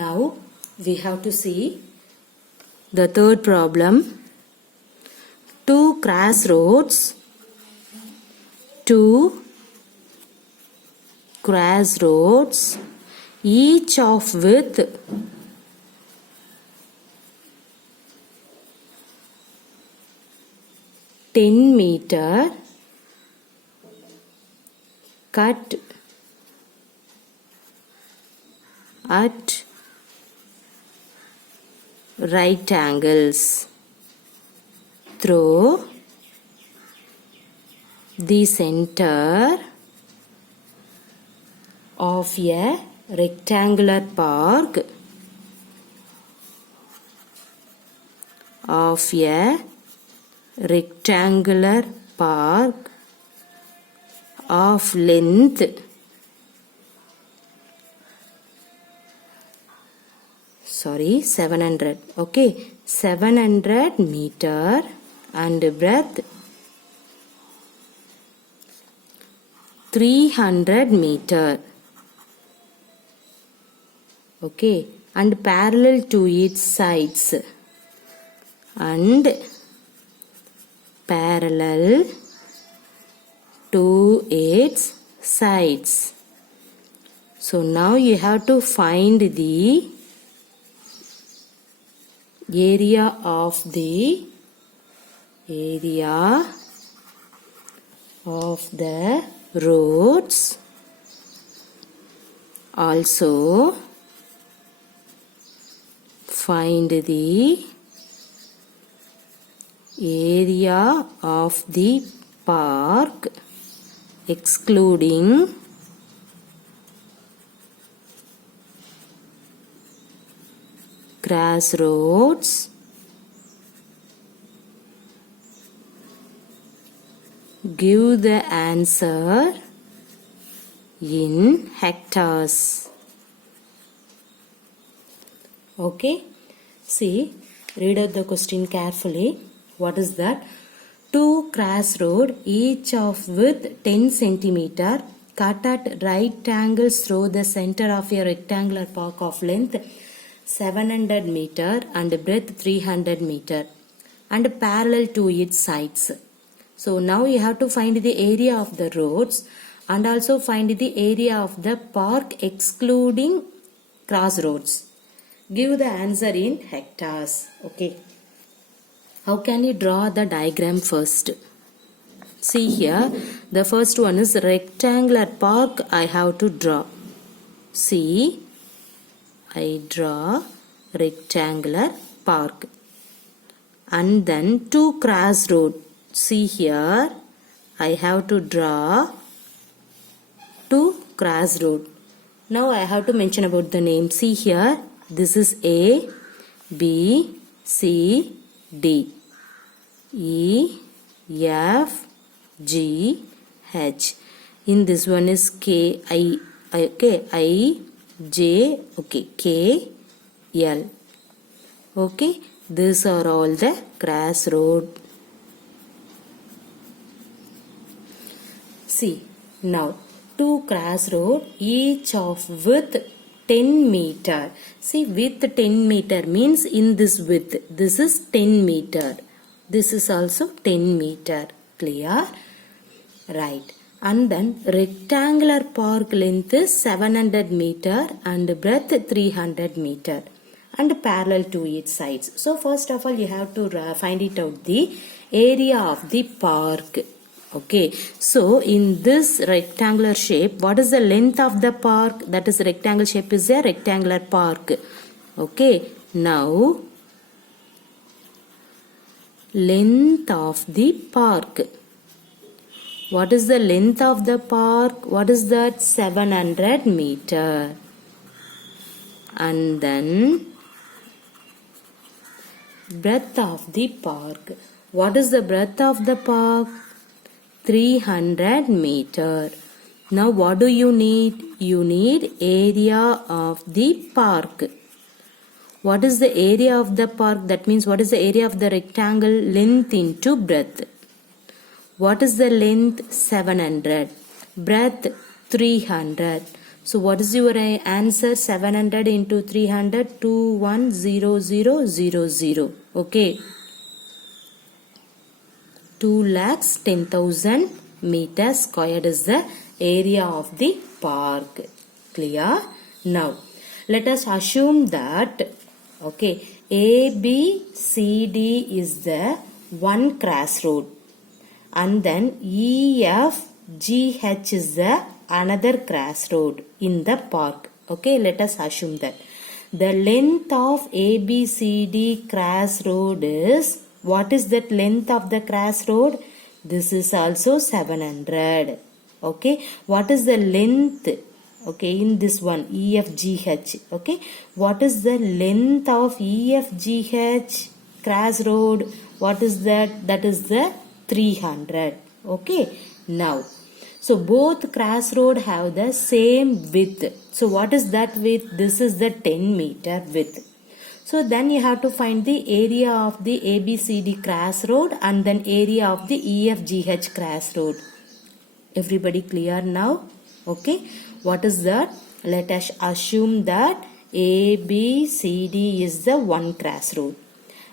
Now we have to see the third problem. Two crossroads each of with 10 meter cut at right angles through the center of a rectangular park of length 700 700 meter and breadth 300 meter and parallel to its sides So now you have to find the area of the roads. Also find the area of the park excluding crossroads. Give the answer in hectares. See, read out the question carefully. What is that? Two crossroads, each of with 10 centimeter, cut at right angles through the center of a rectangular park of length 700 meter and breadth 300 meter and parallel to its sides. So now you have to find the area of the roads and also find the area of the park excluding crossroads. Give the answer in hectares. How can you draw the diagram first? See here, the first one is rectangular park I have to draw. See, I draw rectangular park. And then two crossroads. See here, I have to draw two crossroads. Now I have to mention about the name. See here, this is A, B, C, D, E, F, G, H. In this one is K, I, J, K, L. These are all the crossroads. See, now two crossroads each of width 10 meter. See, width 10 meter means in this width. This is 10 meter. This is also 10 meter. Clear? Right. And then rectangular park length is 700 meter and breadth 300 meter and parallel to its sides. So first of all you have to find it out the area of the park. So in this rectangular shape, what is the length of the park? That is, rectangle shape is a rectangular park. Now length of the park. What is the length of the park? What is that? 700 meter. And then breadth of the park. What is the breadth of the park? 300 meter. Now what do you need? You need area of the park. What is the area of the park? That means what is the area of the rectangle? Length into breadth. What is the length? 700. Breadth 300. So what is your answer? 700 into 300, 210000. Okay. 2,10,000 meters squared is the area of the park. Clear? Now, let us assume that, okay, A, B, C, D is the one crossroad, and then E, F, G, H is the another crossroad in the park. Okay, let us assume that. The length of ABCD crossroad is, what is that length of the crossroad? This is also 700. Okay, what is the length? Okay, in this one EFGH. Okay, what is the length of EFGH crossroad? What is that? That is the 300. Okay, now, so both crossroad have the same width. So what is that width? This is the 10 meter width. So then you have to find the area of the ABCD crossroad and then area of the EFGH crossroad. Everybody clear now? Okay. What is that? Let us assume that ABCD is the one crossroad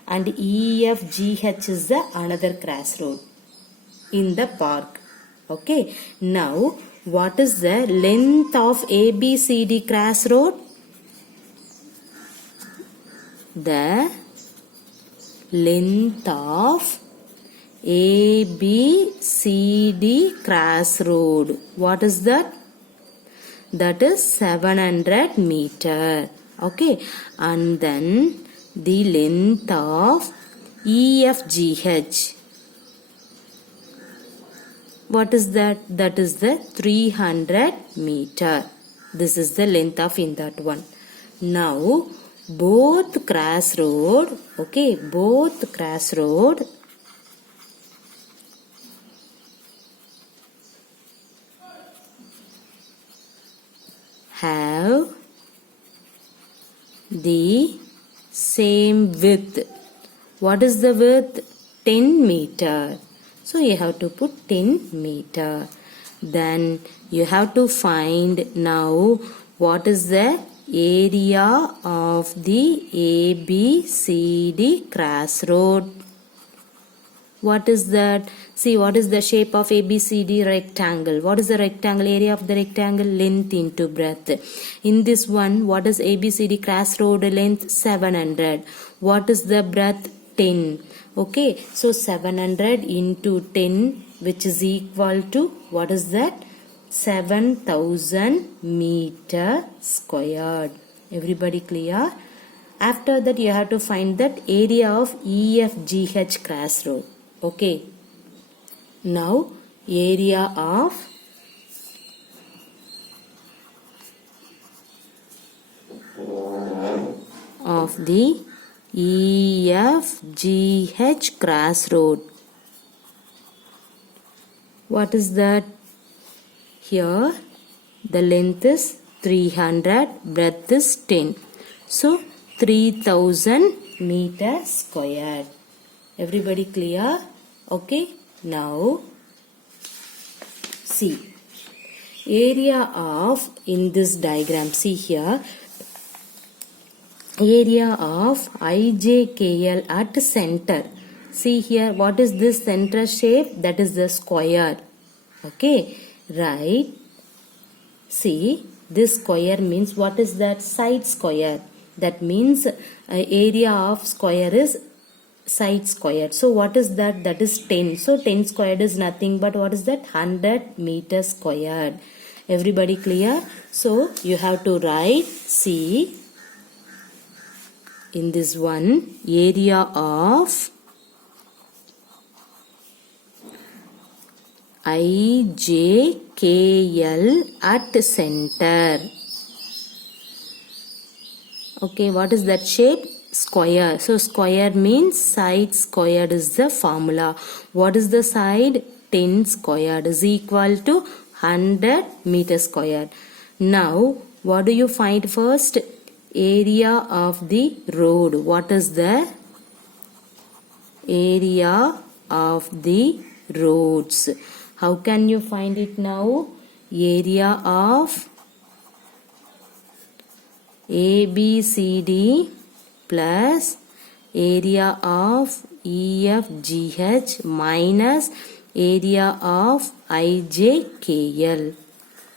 and EFGH is the another crossroad in the park. Okay. Now, what is the length of ABCD crossroad? The length of ABCD crossroad. What is that? That is 700 meter. Okay. And then the length of EFGH. What is that? That is the 300 meter. This is the length of in that one. Now, both crossroad, okay, both crossroad have the same width. What is the width? 10 meter. So you have to put 10 meter. Then you have to find now what is the area of the ABCD crossroad. What is that? See, what is the shape of ABCD rectangle? What is the rectangle? Area of the rectangle? Length into breadth. In this one, what is ABCD crossroad length? 700. What is the breadth? 10. Okay, so 700 into 10, which is equal to, what is that? 7,000 meter squared. Everybody clear? After that, you have to find that area of EFGH crossroad. Okay. Now, area of the EFGH crossroad. What is that? Here the length is 300, breadth is 10. So 3000 meter squared. Everybody clear? Okay. Now see area of, in this diagram, see here, area of IJKL at center. See here, what is this center shape? That is the square. Okay, right. See, this square means, what is that? Side square. That means area of square is side square. So what is that? That is 10. So 10 squared is nothing but what is that? 100 meter squared. Everybody clear? So you have to write, see, in this one, area of IJKL at center. Okay, what is that shape? Square. So square means side squared is the formula. What is the side? 10 squared is equal to 100 meter squared. Now, what do you find first? Area of the road. What is the area of the roads? How can you find it now? Area of ABCD plus area of EFGH minus area of IJKL.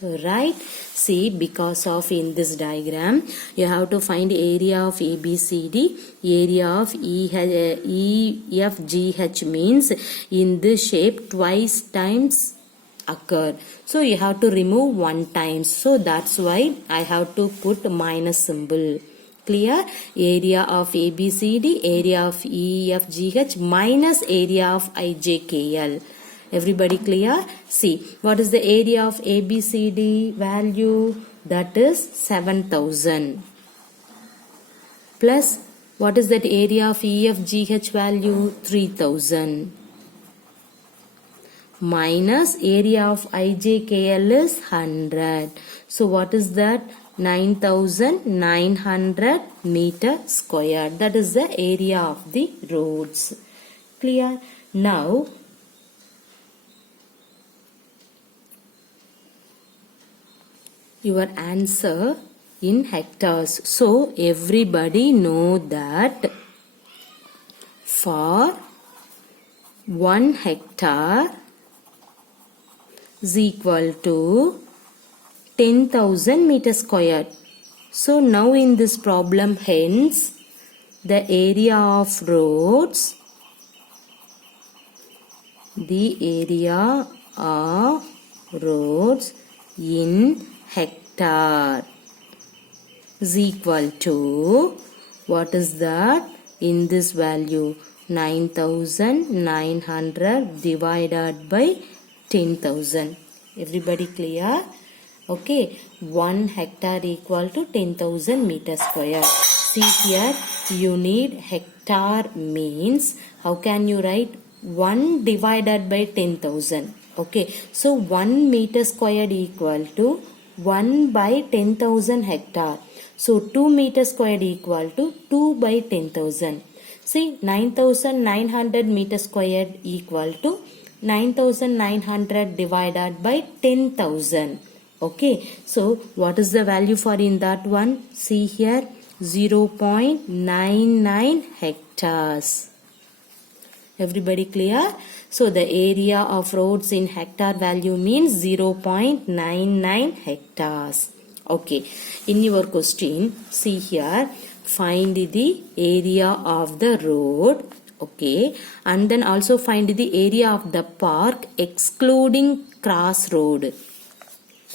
Right? See, because of in this diagram, you have to find area of ABCD, area of EFGH means in this shape twice times occur. So you have to remove one time. So that's why I have to put minus symbol. Clear? Area of ABCD, area of EFGH minus area of IJKL. Everybody clear? See, what is the area of ABCD value? That is 7,000. Plus, what is that area of EFGH value? 3,000. Minus area of IJKL is 100. So, what is that? 9,900 meter squared. That is the area of the roads. Clear? Now, your answer in hectares. So everybody know that for 1 hectare is equal to 10,000 meter squared. So now in this problem, hence the area of roads, in hectare is equal to, what is that? In this value, 9,900 divided by 10,000. Everybody clear? Okay, 1 hectare equal to 10,000 meter square. See here, you need hectare means, how can you write 1 divided by 10,000? Okay, so 1 meter squared equal to 1 by 10,000 hectare. So 2 meter squared equal to 2 by 10,000. See, 9,900 meter squared equal to 9,900 divided by 10,000. Okay, so what is the value for in that one? See here, 0.99 hectares. Everybody clear? So the area of roads in hectare value means 0.99 hectares. Okay, in your question, see here, find the area of the road. Okay, and then also find the area of the park excluding crossroad.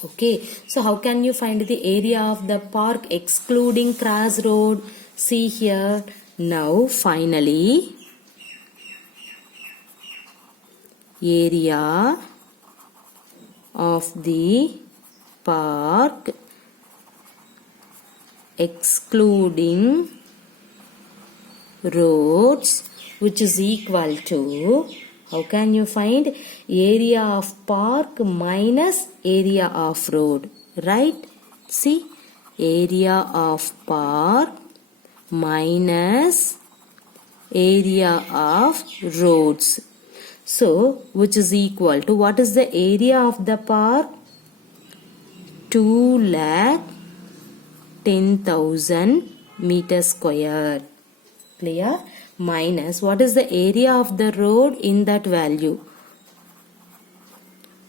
Okay, so how can you find the area of the park excluding crossroad? See here, now finally, area of the park excluding roads, which is equal to, how can you find? Area of park minus area of road, right? See, area of park minus area of roads. So, which is equal to, what is the area of the park? 2,10,000 meter square. Clear? Minus, what is the area of the road in that value?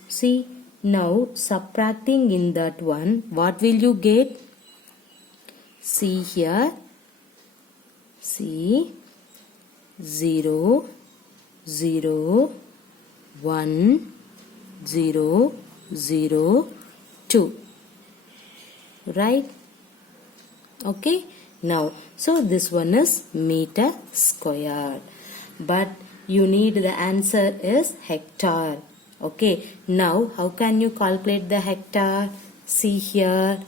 See, now subtracting in that one, what will you get? See here, see, 0, 0, 1, 0, 0, 2. Right? Okay. Now, so this one is meter squared. But you need the answer is hectare. Okay. Now, how can you calculate the hectare? See here.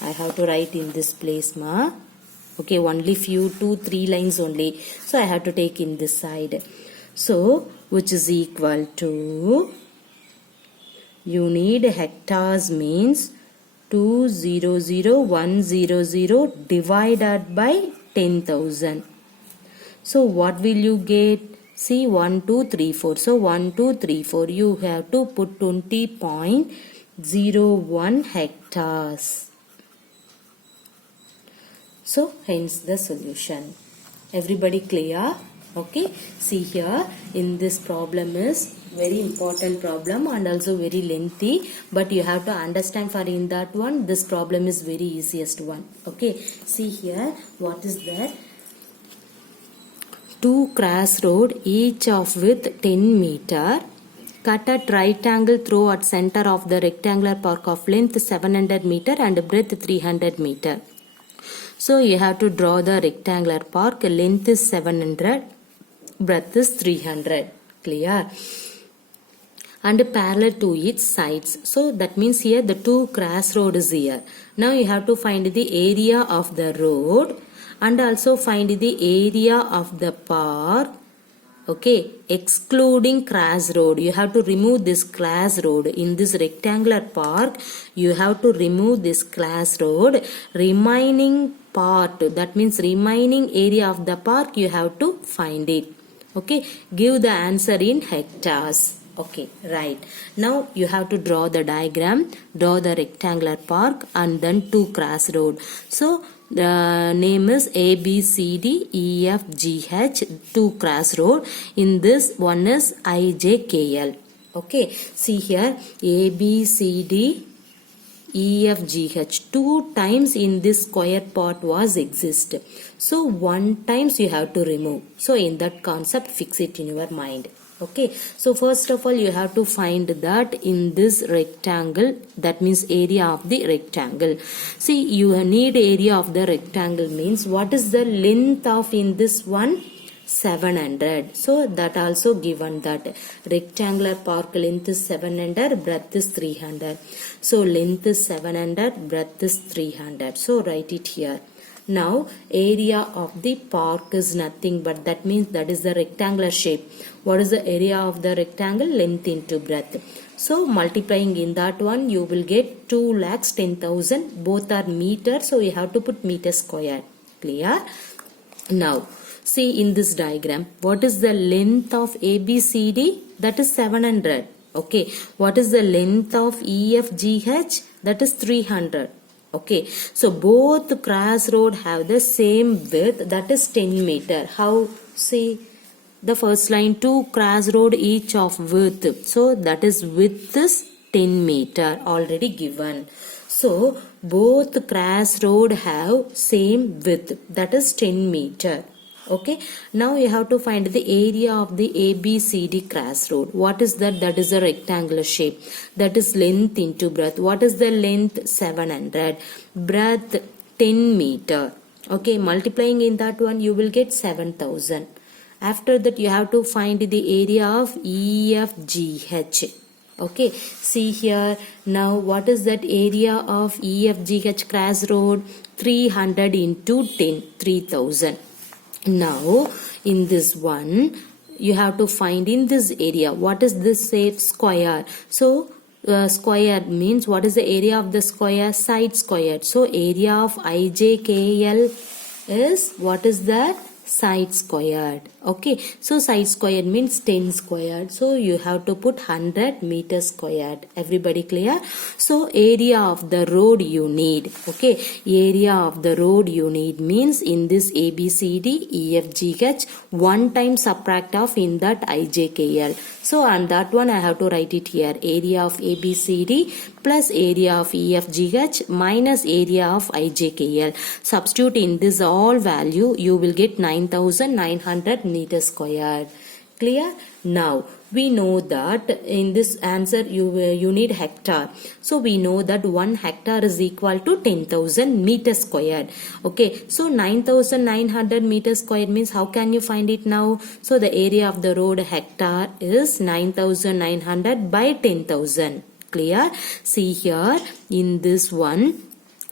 I have to write in this place, ma. Okay, only few 2-3 lines only. So, I have to take in this side. So, which is equal to, you need hectares means 2,00100 divided by 10,000. So what will you get? See, 1, 2, 3, 4. So 1, 2, 3, 4. You have to put 20.01 hectares. So hence the solution. Everybody clear? Okay, see here in this problem is very important problem and also very lengthy, but you have to understand for in that one this problem is very easiest one. Okay, see here what is that? Two cross road each of width 10 meter cut at right angle through at center of the rectangular park of length 700 meter and breadth 300 meter. So you have to draw the rectangular park. Length is 700, breadth is 300. Clear? And parallel to its sides. So that means here the two cross road is here. Now you have to find the area of the road and also find the area of the park. Okay, excluding cross road. You have to remove this cross road. In this rectangular park, you have to remove this cross road. Remaining part, that means remaining area of the park, you have to find it. Okay, give the answer in hectares. Okay, right. Now you have to draw the diagram, draw the rectangular park and then two cross road. So the name is A, B, C, D, E, F, G, H, two cross road. In this one is I, J, K, L. Okay, see here A, B, C, D, E, F, G, H. Two times in this square part was exist. So one times you have to remove. So in that concept fix it in your mind. Okay, so first of all you have to find that in this rectangle, that means area of the rectangle. See, you need area of the rectangle means what is the length of in this one? 700. So that also given that rectangular park length is 700, breadth is 300. So length is 700, breadth is 300. So write it here. Now area of the park is nothing but that means that is the rectangular shape. What is the area of the rectangle? Length into breadth. So multiplying in that one you will get 2,10,000. Both are meter, so you have to put meter square. Clear? Now see in this diagram what is the length of ABCD? That is 700. Okay, what is the length of EFGH? That is 300. Okay, so both cross road have the same width, that is 10 meter. How? See the first line, two cross road each of width. So that is width is 10 meter already given. So both cross road have same width, that is 10 meter. Okay, now you have to find the area of the ABCD cross road. What is that? That is a rectangular shape. That is length into breadth. What is the length? 700. Breadth 10 meter. Okay, multiplying in that one you will get 7,000. After that you have to find the area of EFGH. Okay, see here now what is that area of EFGH cross road? 300 into 10, 3,000. Now in this one you have to find in this area what is this shape? Square. So square means what is the area of the square? Side squared. So area of IJKL is what is that? Side squared. Okay, so side squared means 10 squared. So you have to put 100 meter squared. Everybody clear? So area of the road you need. Okay, area of the road you need means in this ABCD EFGH one time subtract of in that IJKL. So on that one I have to write it here. Area of ABCD plus area of EFGH minus area of IJKL. Substitute in this all value, you will get 9,900 meter squared. Clear? Now we know that in this answer you need hectare. So we know that 1 hectare is equal to 10,000 meter squared. Okay, so 9,900 meter squared means how can you find it now? So the area of the road hectare is 9,900 by 10,000. Clear? See here in this one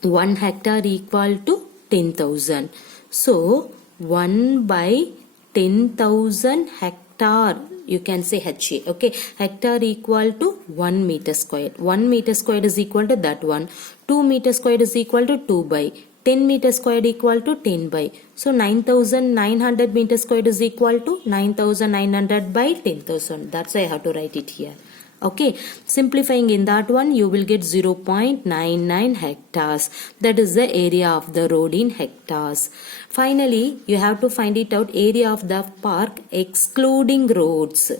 1 hectare equal to 10,000. So 1 by 10,000 hectare, you can say HA. Okay, hectare equal to 1 meter squared. 1 meter squared is equal to that one. 2 meter squared is equal to 2 by. 10 meter squared equal to 10 by. So 9,900 meter squared is equal to 9,900 by 10,000. That's why I have to write it here. Okay, simplifying in that one, you will get 0.99 hectares. That is the area of the road in hectares. Finally, you have to find it out area of the park excluding roads.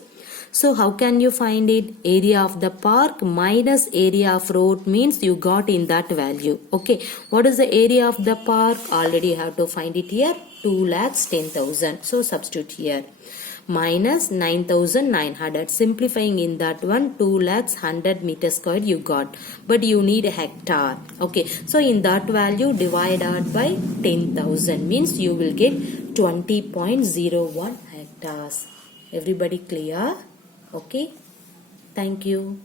So how can you find it? Area of the park minus area of road means you got in that value. Okay, what is the area of the park? Already you have to find it here, 2,10,000. So substitute here. Minus 9,900. Simplifying in that one, 2,100 meters squared you got. But you need a hectare. Okay, so in that value divided by 10,000 means you will get 20.01 hectares. Everybody clear? Okay, thank you.